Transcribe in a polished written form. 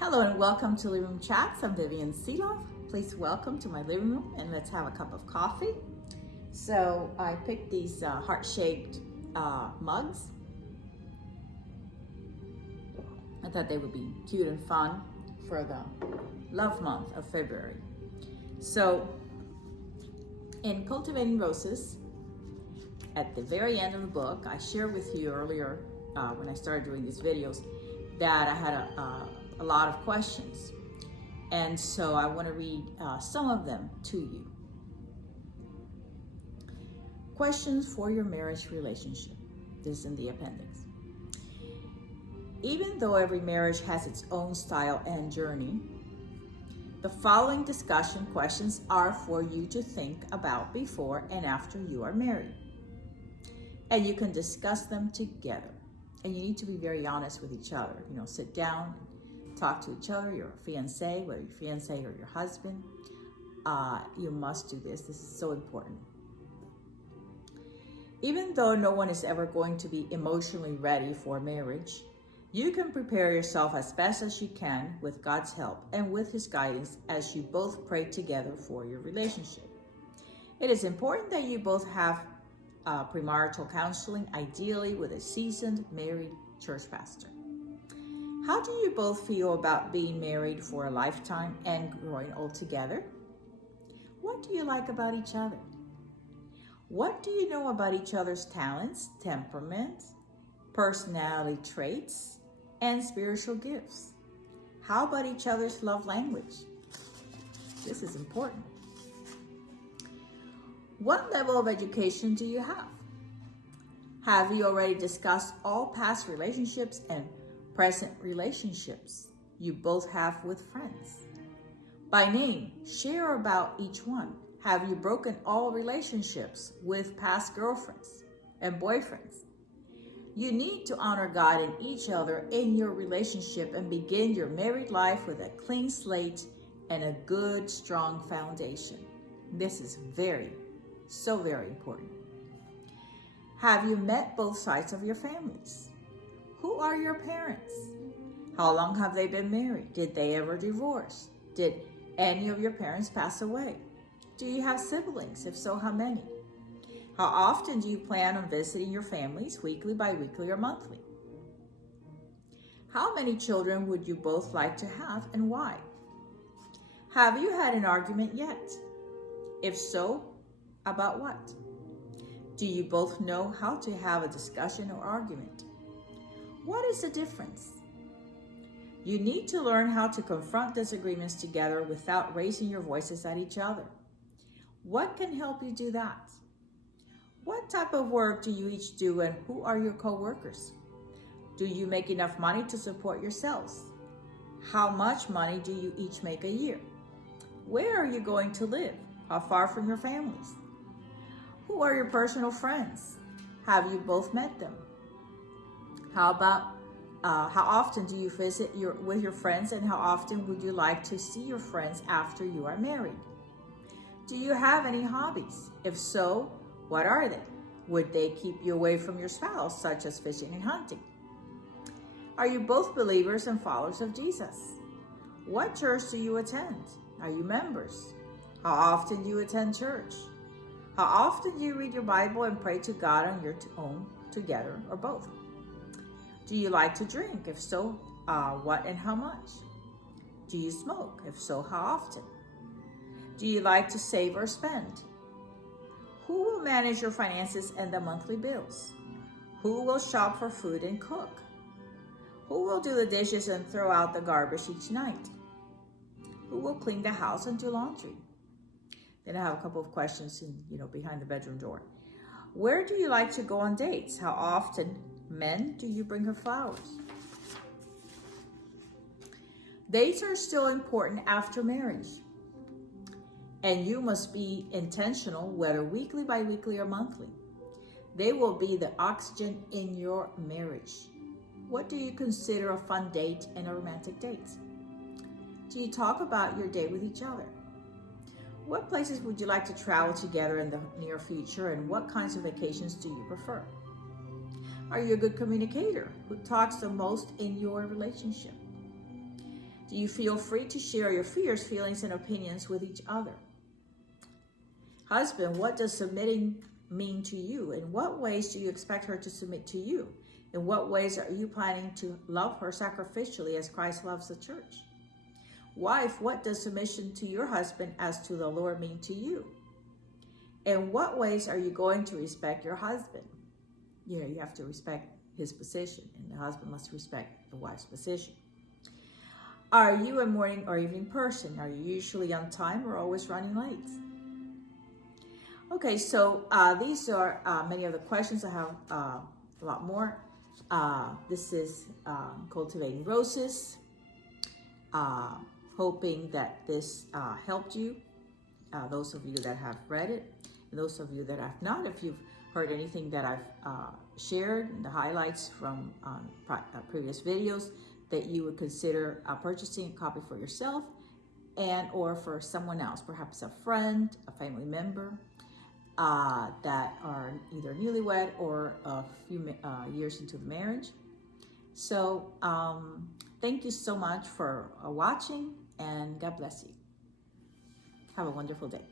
Hello and welcome to Living Room Chats. I'm Vivian Seeloff. Please welcome to my living room and let's have a cup of coffee. So I picked these heart-shaped mugs. I thought they would be cute and fun for the love month of February. So in Cultivating Roses, at the very end of the book, I shared with you earlier when I started doing these videos that I had a lot of questions. And so I want to read some of them to you. Questions for your marriage relationship. This is in the appendix. Even though every marriage has its own style and journey, the following discussion questions are for you to think about before and after you are married. And you can discuss them together. And you need to be very honest with each other. You know, sit down, talk to each other, your fiancé, whether your fiancé or your husband. You must do this. This is so important. Even though no one is ever going to be emotionally ready for marriage, you can prepare yourself as best as you can with God's help and with His guidance as you both pray together for your relationship. It is important that you both have premarital counseling, ideally with a seasoned married church pastor. How do you both feel about being married for a lifetime and growing old together? What do you like about each other? What do you know about each other's talents, temperaments, personality traits, and spiritual gifts? How about each other's love language? This is important. What level of education do you have? Have you already discussed all past relationships and present relationships you both have with friends? By name, share about each one. Have you broken all relationships with past girlfriends and boyfriends? You need to honor God and each other in your relationship and begin your married life with a clean slate and a good, strong foundation. This is so very important. Have you met both sides of your families? Who are your parents? How long have they been married? Did they ever divorce? Did any of your parents pass away? Do you have siblings? If so, how many? How often do you plan on visiting your families, weekly, bi-weekly, or monthly? How many children would you both like to have and why? Have you had an argument yet? If so, about what? Do you both know how to have a discussion or argument? What is the difference? You need to learn how to confront disagreements together without raising your voices at each other. What can help you do that? What type of work do you each do and who are your co-workers? Do you make enough money to support yourselves? How much money do you each make a year? Where are you going to live? How far from your families? Who are your personal friends? Have you both met them? How often do you visit with your friends, and how often would you like to see your friends after you are married? Do you have any hobbies? If so, what are they? Would they keep you away from your spouse, such as fishing and hunting? Are you both believers and followers of Jesus? What church do you attend? Are you members? How often do you attend church? How often do you read your Bible and pray to God on your own, together, or both? Do you like to drink? If so, what and how much? Do you smoke? If so, how often? Do you like to save or spend? Who will manage your finances and the monthly bills? Who will shop for food and cook? Who will do the dishes and throw out the garbage each night? Who will clean the house and do laundry? Then I have a couple of questions behind the bedroom door. Where do you like to go on dates? How often, men, do you bring her flowers? Dates are still important after marriage. And you must be intentional, whether weekly, bi-weekly, or monthly. They will be the oxygen in your marriage. What do you consider a fun date and a romantic date? Do you talk about your day with each other? What places would you like to travel together in the near future, and what kinds of vacations do you prefer? Are you a good communicator? Who talks the most in your relationship? Do you feel free to share your fears, feelings, and opinions with each other? Husband, what does submitting mean to you? In what ways do you expect her to submit to you? In what ways are you planning to love her sacrificially as Christ loves the church? Wife, what does submission to your husband as to the Lord mean to you? In what ways are you going to respect your husband? You have to respect his position, and the husband must respect the wife's position. Are you a morning or evening person? Are you usually on time or always running late? Okay, so these are many of the questions. I have a lot more. This is Cultivating Roses. Hoping that this helped you, those of you that have read it, and those of you that have not. If you've heard anything that I've shared, the highlights from previous videos, that you would consider purchasing a copy for yourself and or for someone else, perhaps a friend, a family member, that are either newlywed or a few years into the marriage. So thank you so much for watching, and God bless you. Have a wonderful day.